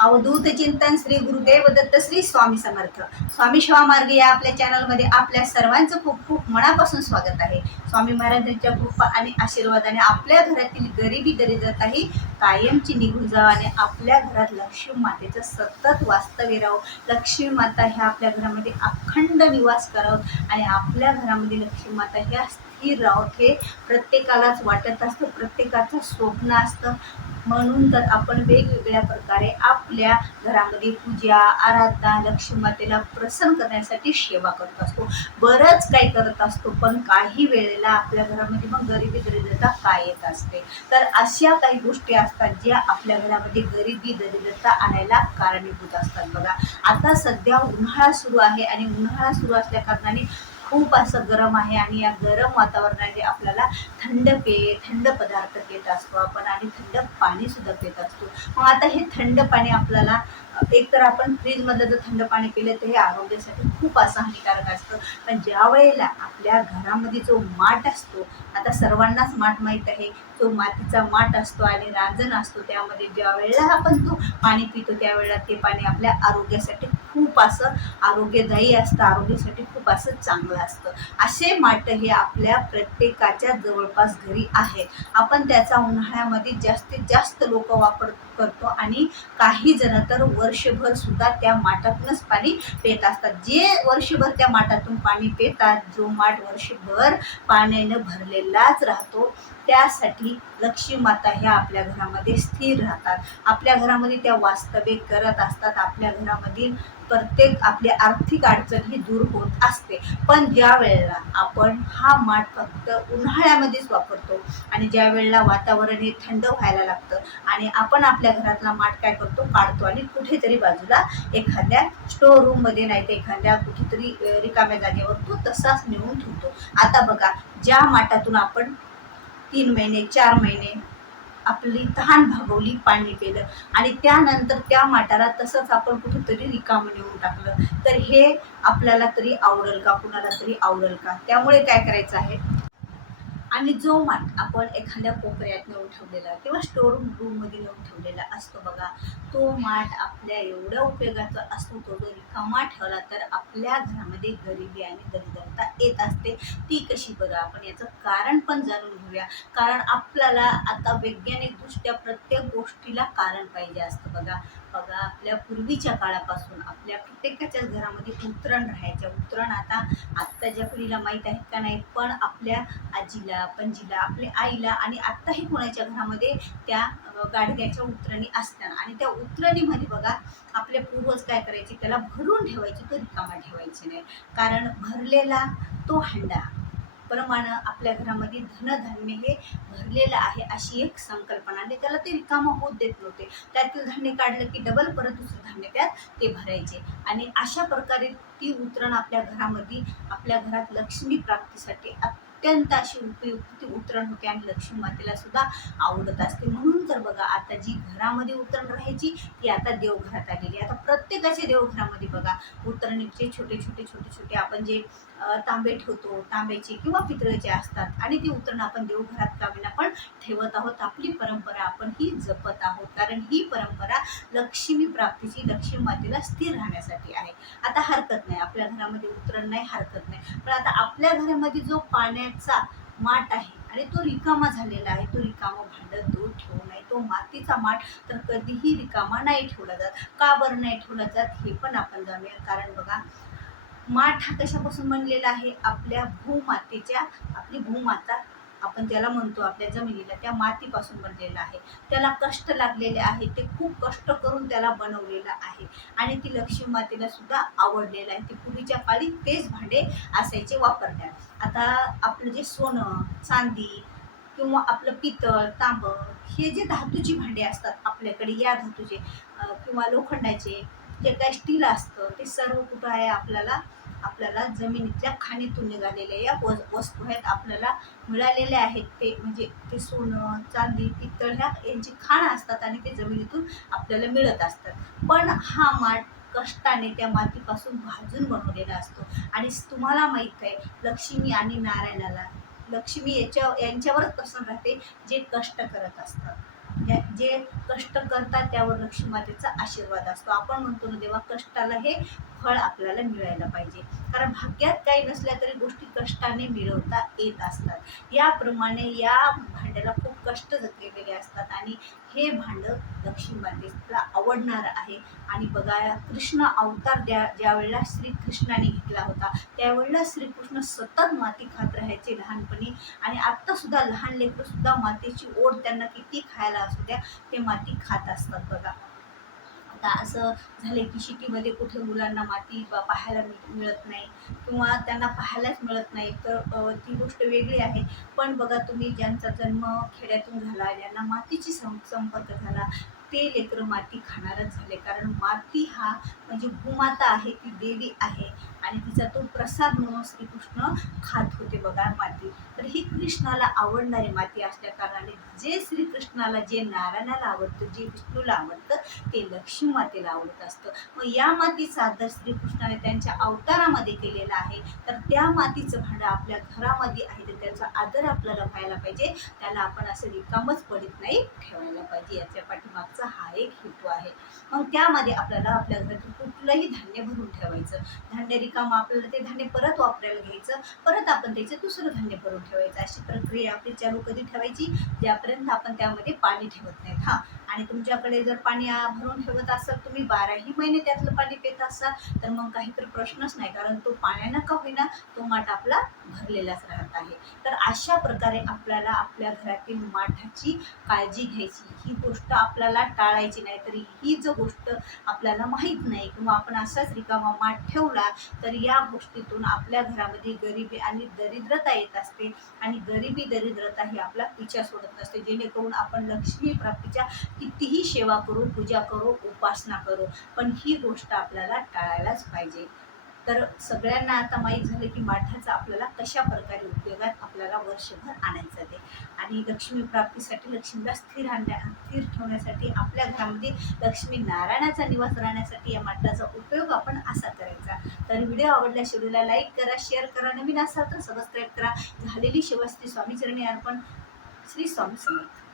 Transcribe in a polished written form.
अवधूत चिंतन श्री गुरुदेव दत्त श्री स्वामी समर्थ स्वामी शिवा मार्ग या आपल्या चॅनलमध्ये आपल्या सर्वांचं खूप खूप मनापासून स्वागत आहे। स्वामी महाराजांच्या कृपा आणि आशीर्वादाने आपल्या घरातील गरिबी दरिद्रताही कायमची निघून जावं आणि आपल्या घरात लक्ष्मी मातेचं सतत वास्तव्य राहावं। लक्ष्मी माता ह्या आपल्या घरामध्ये अखंड निवास करावं आणि आपल्या घरामध्ये लक्ष्मी माता ह्या स्थिर राहत हे प्रत्येकालाच वाटत असतं, प्रत्येकाचं स्वप्न असतं। म्हणून तर आपण वेगवेगळ्या प्रकारे आपल्या घरामध्ये पूजा आराधना लक्ष्मी मातेला प्रसन्न करण्यासाठी सेवा करत असतो, बरंच काही करत असतो। पण काही वेळेला आपल्या घरामध्ये मग गरिबी दरिद्रता काय येत असते, तर अशा काही गोष्टी असतात ज्या आपल्या घरामध्ये गरिबी दरिद्रता आणायला कारणीभूत असतात। बघा, आता सध्या उन्हाळा सुरू आहे आणि उन्हाळा सुरू असल्या कारणाने खूप असं गरम आहे आणि या गरम वातावरणाने आपल्याला थंड पदार्थ पित असतो आपण आणि थंड पाणी सुद्धा पित असतो। मग आता हे थंड पाणी आपल्याला एकतर आपण फ्रीजमधलं जर थंड पाणी पिलं तर हे आरोग्यासाठी खूप असं हानिकारक असतं। पण ज्या वेळेला आपल्या घरामध्ये जो माठ असतो, आता सर्वांनाच माठ माहीत आहे, जो मातीचा माठ असतो आणि रांजण असतो, त्यामध्ये ज्या वेळेला आपण तो पाणी पितो त्यावेळेला ते पाणी आपल्या आरोग्यासाठी खूप असं आरोग्यदायी असतं, आरोग्यासाठी खूप असं चांगलं असतं। असे माठ हे आपल्या प्रत्येकाच्या जवळपास घरी आहे। आपण त्याचा उन्हाळ्यामध्ये जास्तीत जास्त लोक वापर करतो आणि काही जण तर वर्षभर सुद्धा त्या माठातूनच पाणी पित असतात। जे वर्षभर त्या माठातून पाणी पितात, जो माठ वर्षभर पाण्यानं भरलेलाच राहतो, त्यासाठी लक्ष्मी माता ह्या आपल्या घरामध्ये स्थिर राहतात, आपल्या घरामध्ये त्या वास्तव्य करत असतात, आपल्या घरामधील प्रत्येक आपली आर्थिक अडचण ही दूर होत असते। पण ज्या वेळेला आपण हा माठ फक्त उन्हाळ्यामध्येच वापरतो आणि ज्या वेळेला वातावरण हे थंड व्हायला लागतं आणि आपण आपल्या घरातला माठ काय करतो, काढतो आणि कुठेतरी बाजूला एखाद्या स्टोर रूम मध्ये नाही तर एखाद्या कुठेतरी रिकाम्या जागेवर तो तसाच नेऊन ठेवतो। आता बघा, ज्या माठातून आपण 3 महिने 4 महिने आपली तहान भागवली, पाणी पिलं आणि त्यानंतर त्या माठाला तसंच आपण कुठेतरी रिकामं नेऊन टाकलं, तर हे आपल्याला तरी आवडेल का, कुणाला तरी आवडेल का? त्यामुळे काय करायचं आहे, आणि जो माठ आपण एखाद्या कोपऱ्यात नेऊन ठेवलेला किंवा स्टोर रूममध्ये नेऊन ठेवलेला असतो बघा, तो माठ आपल्या एवढ्या उपयोगाचा असतो, तो जर रिकामा ठेवला तर आपल्या घरामध्ये गरिबी आणि दरिद्रता येत असते। ती कशी बरं, आपण याचं कारण पण जाणून घेऊया। कारण आपल्याला आता वैज्ञानिकदृष्ट्या प्रत्येक गोष्टीला कारण पाहिजे असतं। बघा बघा आपल्या पूर्वीच्या काळापासून आपल्या प्रत्येकाच्याच घरामध्ये उतरण राहायच्या। उतरण आता आत्ताच्या पिढीला माहीत आहेत का नाही, पण आपल्या आजीला पणजीला आपल्या आईला आणि आत्ताही कोणाच्या घरामध्ये त्या गाडग्याच्या उतरणी असतात आणि त्या उतरणीमध्ये बघा आपले पूर्वज काय करायचे, त्याला भरून ठेवायचे, तो रिकामा ठेवायचे नाही। कारण भरलेला तो हंडा प्रमाणे आपल्या घरामध्ये धनधान्य हे भरलेलं आहे अशी एक संकल्पना आणि त्याला ते रिकामा होत देत नव्हते। त्यातील धान्य काढलं की डबल परत दुसरं धान्य त्यात ते भरायचे आणि अशा प्रकारे ती उतरण आपल्या घरामध्ये आपल्या घरात लक्ष्मी प्राप्तीसाठी अत्यंत अशी उपयुक्त ती उतरण होते आणि लक्ष्मी मातेला सुद्धा आवडत असते। म्हणून तर बघा, आता जी घरामध्ये उतरण राहायची ती आता देवघरात आलेली। आता प्रत्येकाच्या देवघरामध्ये बघा उतरणीचे छोटे छोटे छोटे छोटे आपण जे तांबे ठेवतो, तांब्याचे किंवा पितळेचे असतात आणि ती उतरण आपण देवघरात कामीना पण ठेवत आहोत। आपली परंपरा आपण ही जपत आहोत, कारण ही परंपरा लक्ष्मी प्राप्तीची, लक्ष्मी मातेला स्थिर राहण्यासाठी आहे। आता हरकत नाही, आपल्या घरामध्ये उतरण नाही, हरकत नाही, पण आता आपल्या घरामध्ये जो पाण्याचा माठ आहे आणि तो रिकामा झालेला आहे, तो रिकामा भांडं दूर ठेवू नये। तो मातीचा माठ तर कधीही रिकामा नाही ठेवला जात। का बरं नाही ठेवला जात हे पण आपण जाणूया। कारण बघा, माठ हा कशापासून बनलेला आहे, आपल्या भूमातेच्या, आपली भूमाता आपण त्याला म्हणतो, आपल्या जमिनीला, त्या मातीपासून बनलेला आहे। त्याला कष्ट लागलेले आहे, ते खूप कष्ट करून त्याला बनवलेलं आहे आणि ती लक्ष्मी मातेला सुद्धा आवडलेलं आहे। ते पूर्वीच्या काळी तेच भांडे असायचे वापरण्यात। आता आपलं जे सोनं चांदी किंवा आपलं पितळ तांबं हे जे धातूची भांडे असतात आपल्याकडे, या धातूचे किंवा लोखंडाचे जे काही स्टील असतं, ते सर्व कुठं आहे, आपल्याला जमिनीतल्या खाणीतून निघालेल्या या वस्तू आहेत, आपल्याला मिळालेल्या आहेत। ते म्हणजे ते सोनं चांदी पितळ ह्या यांची खाण असतात आणि ते जमिनीतून आपल्याला मिळत असतात। पण हा माठ कष्टाने त्या मातीपासून भाजून बनवलेला असतो आणि तुम्हाला माहित आहे, लक्ष्मी आणि नारायणाला, लक्ष्मी यांच्यावरच प्रसन्न राहते जे कष्ट करत असतात, जे कष्ट करतात त्यावर लक्ष्मी मातेचा आशीर्वाद असतो. आपण म्हणतो ना देवा, कष्टाला हे फळ आपल्याला मिळायला पाहिजे, कारण भाग्यात काही नसल्या तरी गोष्टी कष्टाने मिळवता येत असतात. याप्रमाणे या भांड्याला खूप कष्ट घेतलेले असतात आणि हे भांडं लक्ष्मी मातेला आवडणार आहे. आणि बघा, कृष्ण अवतार ज्या वेळेला श्रीकृष्णाने घेतला होता त्यावेळेला श्रीकृष्ण सतत माती खात राहायचे लहानपणी, आणि आत्तासुद्धा लहान लेकरंसुद्धा मातीची ओढ त्यांना किती खायला असू द्या ते माती खात असतात. बघा, आता असं झाले की सिटीमध्ये कुठे मुलांना माती पाहायला मिळत नाही किंवा त्यांना पाहायलाच मिळत नाही, तर ती गोष्ट वेगळी आहे. पण बघा, तुम्ही ज्यांचा जन्म खेड्यातून झाला, ज्यांना मातीची संपर्क झाला, ते लेकरं माती खाणारच झाले, कारण माती हा म्हणजे भूमाता आहे, ती देवी आहे आणि तिचा तो प्रसाद म्हणून श्रीकृष्ण खात होते. बघा माती, तर ही कृष्णाला आवडणारी माती असल्या कारणाने जे श्रीकृष्णाला, जे नारायणाला आवडतं, जे विष्णूला आवडतं ते लक्ष्मी मातेला आवडत असतं. मग या मातीचा आदर श्रीकृष्णाने त्यांच्या अवतारामध्ये केलेला आहे, तर त्या मातीचं भांडं आपल्या घरामध्ये आहे, तर त्याचा आदर आपल्याला व्हायला पाहिजे. त्याला आपण असं रिकामच पडित नाही ठेवायला पाहिजे. याच्या पाठीमागचा हा एक हेतू आहे. मग त्यामध्ये आपल्याला आपल्या घरातून कुठलंही धान्य भरून ठेवायचं. धान्य रिकामं आपल्याला ते धान्य परत वापरायला घ्यायचं, परत आपण त्याचं दुसरं धान्य भरून ठेवायचं. अशी प्रक्रिया आपली चालू कधी ठेवायची, ज्यापर्यंत आपण त्यामध्ये पाणी ठेवत नाहीत. आणि तुमच्याकडे जर पाणी भरून ठेवत असाल, तुम्ही 12ही महिने त्यातलं पाणी पित असाल, तर मग काही तर प्रश्नच नाही, कारण तो पाण्यानं का होईना तो माठ आपला भरलेलाच राहत आहे. तर अशा प्रकारे आपल्याला आपल्या घरातील माठाची काळजी घ्यायची. ही गोष्ट आपल्याला टाळायची नाही. तरी ही जो गोष्ट आपल्याला माहीत नाही किंवा आपण असाच रिकामा माठ ठेवला, तर या गोष्टीतून आपल्या घरामध्ये गरिबी आणि दरिद्रता येत असते, आणि गरिबी दरिद्रता ही आपला पिछा सोडत नसते. जेणेकरून आपण लक्ष्मी प्राप्तीच्या कितीही सेवा करू, पूजा करू, उपासना करू, पण ही गोष्ट आपल्याला टाळायलाच पाहिजे. तर सगळ्यांना आता माहीत झालं की माठाचा आपल्याला कशा प्रकारे उपयोगात आपल्याला वर्षभर आणायचं ते, आणि लक्ष्मी प्राप्तीसाठी, लक्ष्मीला स्थिर ठेवण्यासाठी, आपल्या घरामध्ये लक्ष्मी नारायणाचा निवास राहण्यासाठी या माठाचा उपयोग आपण असा करायचा. तर व्हिडिओ आवडल्यास व्हिडिओला लाईक करा, शेअर करा, नवीन असाल तर सबस्क्राईब करा. झालेली सेवा श्री स्वामीचरणी अर्पण. श्री स्वामी समर्थ.